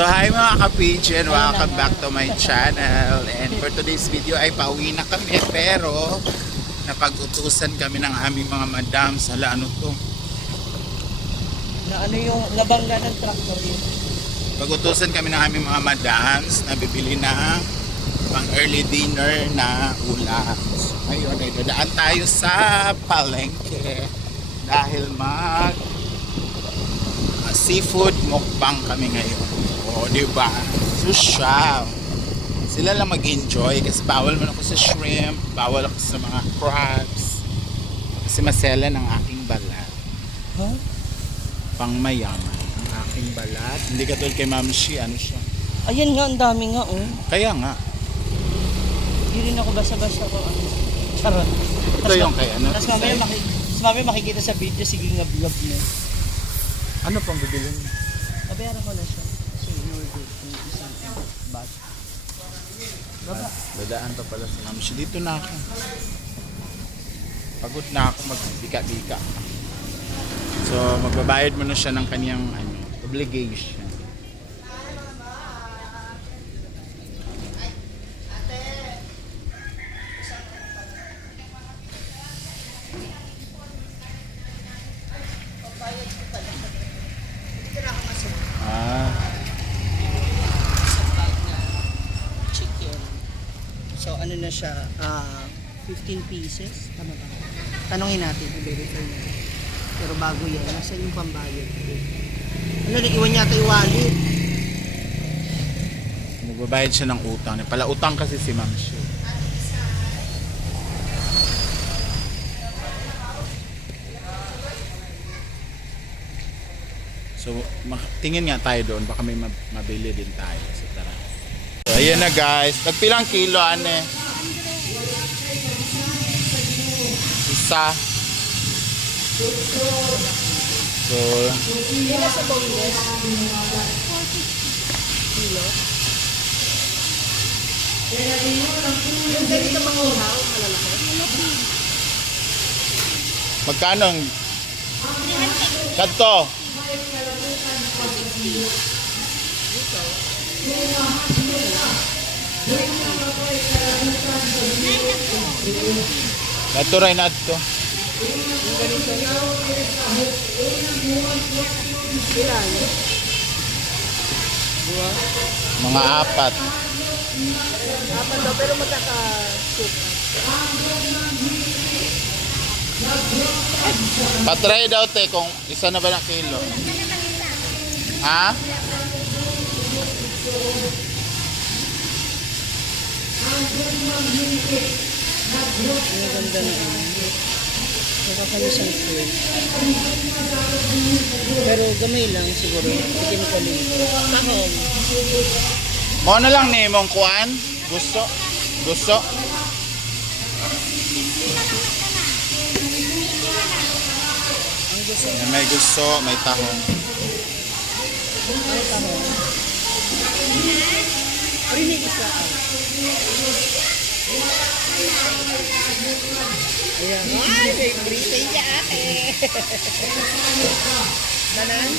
So hi mga ka-pigeon, welcome back to my channel. And for today's video ay pauwi na kami, pero napag-utusan kami ng aming mga madam sa ano to. Na ano yung labangga ng tractor yun? Pag-utusan kami ng aming mga madams na bibili na pang early dinner na ulam. So ngayon ay dadaan tayo sa palengke dahil seafood mukbang kami ngayon. O, diba? Social. Sila lang mag-enjoy kasi bawal man ako sa shrimp, bawal ako sa mga crabs. Kasi masela ng aking balat. Huh? Pang mayaman ang aking balat. Hindi katulad kay Ma'am Shi, ano siya. Ayan nga, ang dami nga oh. Kaya nga. Hindi rin ako basa-basa ko. Charot. Ito yung kay ano. Tapos mamaya makikita sa video, sige ngab-ngab na. Ano pang bibilin? Babayaran ko na siya. So, in-order yung isang bag. Baba. Dadaan pa pala si Ma'am Shi. Dito na ako. Pagod na ako magbika-bika. So, magbabayad mo na siya ng kanyang obligation. Chicken. So, ano na siya? 15 pieces. Tama ba? Tanongin natin, i-verify natin. Pero bago yan, nasa yung pambayad? Ano, nag-iwan yata yung wallet. Magbabayad siya ng utang. Pala utang kasi si Ma'am Shi. So, tingin nga tayo doon. Baka may mabili din tayo. So, tara. So, ayan na guys. Nagpilang kilo, ane? Isa. So, Hindi na sa boneless. Kilo. Yung ganito mga uhaw, malalaki. magkano ang kanto? Naturay na ito. Yung ganito. Ilan? Dua? Mga apat. Apat daw, pero magkaka-suka. Patry daw te kung isa na ba na kilo. Ha? Ang ganda na nakakalisang food. Pero gamay lang siguro. Tikim ko lang. Tahong. Mo na lang ni mong kuan. Gusto? Gusto? Ang gusto. May gusto, may tahong. Ang tahong. Rinig isa. Ayan. Ay, favorite niya eh. Tanan?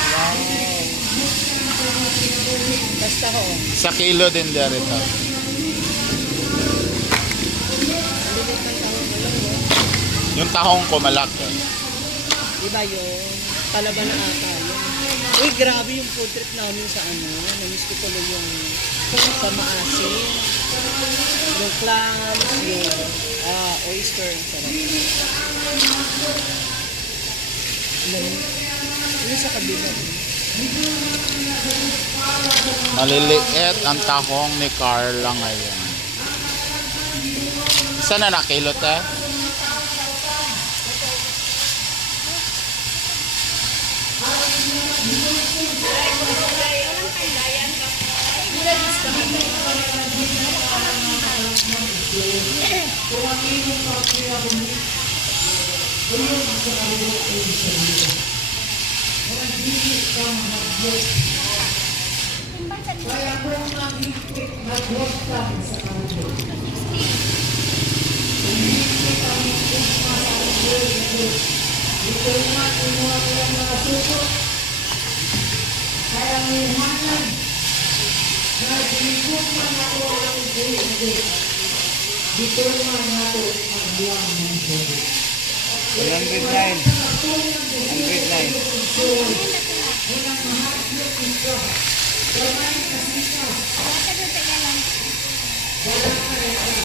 Wow. Basta ho. Sa kilo din dito. Yung tahong ko malaki. Diba yun? Palaban na ata yun. Uy, grabe yung food trip namin sa ano. Namiss ko tuloy yung sa maasin. Yung clams, yung oyster. Ang sarap. Ano sa kabila? Maliliit ang tahong ni Carla ngayon. Isa na na kilo te?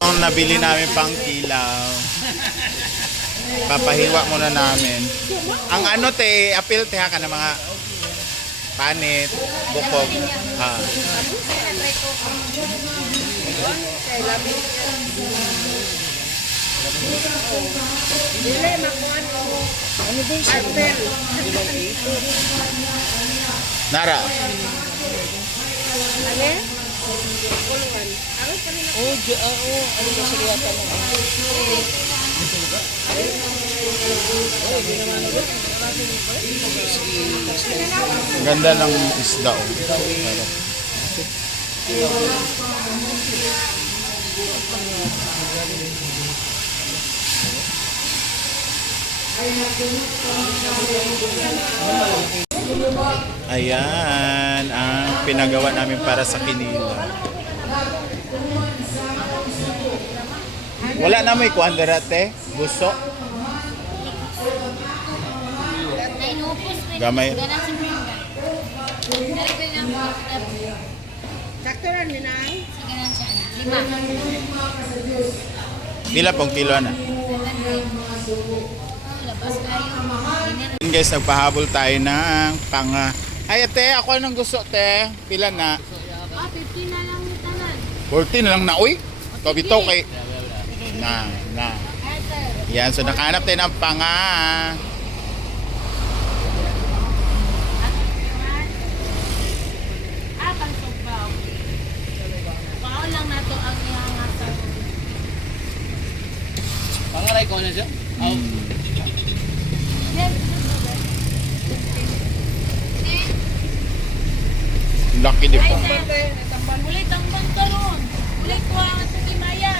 Ang nabili namin pang kilaw. Papahiwa muna namin. Ang ano te, apil te ha ka ng mga panit, bukog. Ha. Nara. Ano ba siya yata na? Ganda ng isda. Oh. Ayan ang pinagawa namin para sa kinila. Wala na may kuandarate, buso. Gamay. Sakto rin ni Nay. Pila pong kilo na. Guys, nagpahabol tayo ng panga. Ay, ate, ako anong gusto, te? Pila na? 50 na lang yung tanan. 14 na lang na, uy. Ito kay... Na. Yan, so nakahanap tayo ng panga. Pansugbaw. Paon lang na to ang ihangasan. Pangaray ko na siya? Lucky di pa. Ulit ang bangkaron. Ulit ko ang Maya.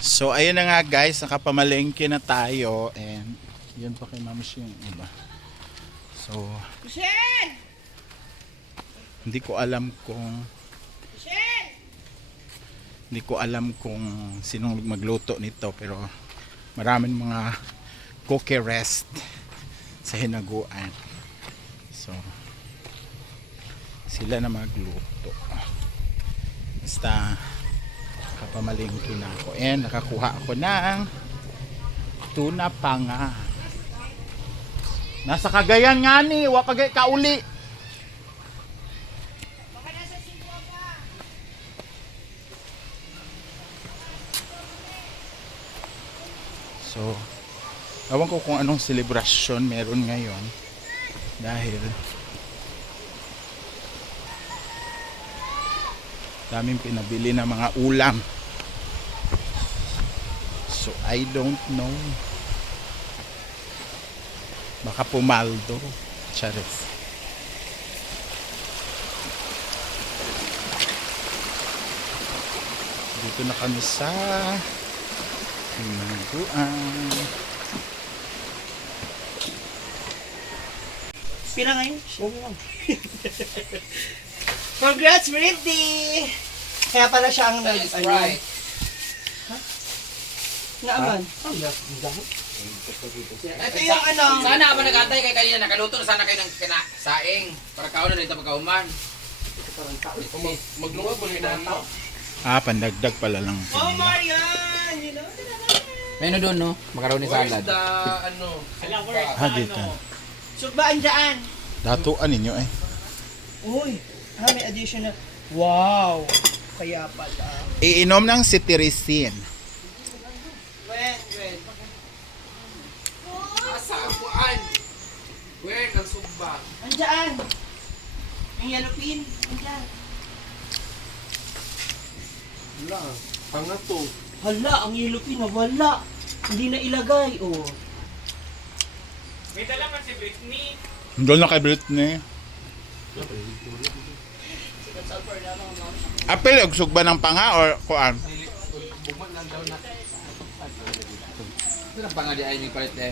So ayun na nga guys, nakapamalengke na tayo and yun pa kay Mamish yung iba. So hindi ko alam kung sinong magluto nito, pero maraming mga cookie rest sa hinaguan. So sila na magluto. Basta kapamalingki na ako and nakakuha ako ng tuna panga. Nasa Cagayan nga ni, wa kagay kauli. So, ewan ko kung anong selebrasyon meron ngayon dahil daming pinabili na mga ulam. So I don't know. Baka pumaldo. Charis. Dito na kami sa hinaguan. Pila ngayon? Congrats, birthday! Kaya pala siya ang nag... Right. Naaman? Ito yung ano... Sana ba nag-antay kay kanina nakaluto na sana kayo ng saing para kaon na dito pagkauman. Maglungag mo kinataw. Pandagdag pala lang. Oh, Marian! You know? May doon no? Macaroni salad. Dito. Sugbaan dyan! Datuan ninyo eh. Uy! May additional... Wow! Kaya pala. Iinom ng cetirizine. When? Asa apuan? Where ang sugba? Andyan! Ang yellow pin. Andyan. Wala. Panga to. Hala, ang yellow pin wala. Hindi na ilagay. Oh. May dala man si Britney. Doon na kay Britney. Apel, ugsog ba ng panga or kuan? Ito ang pangadi ay yung palit eh.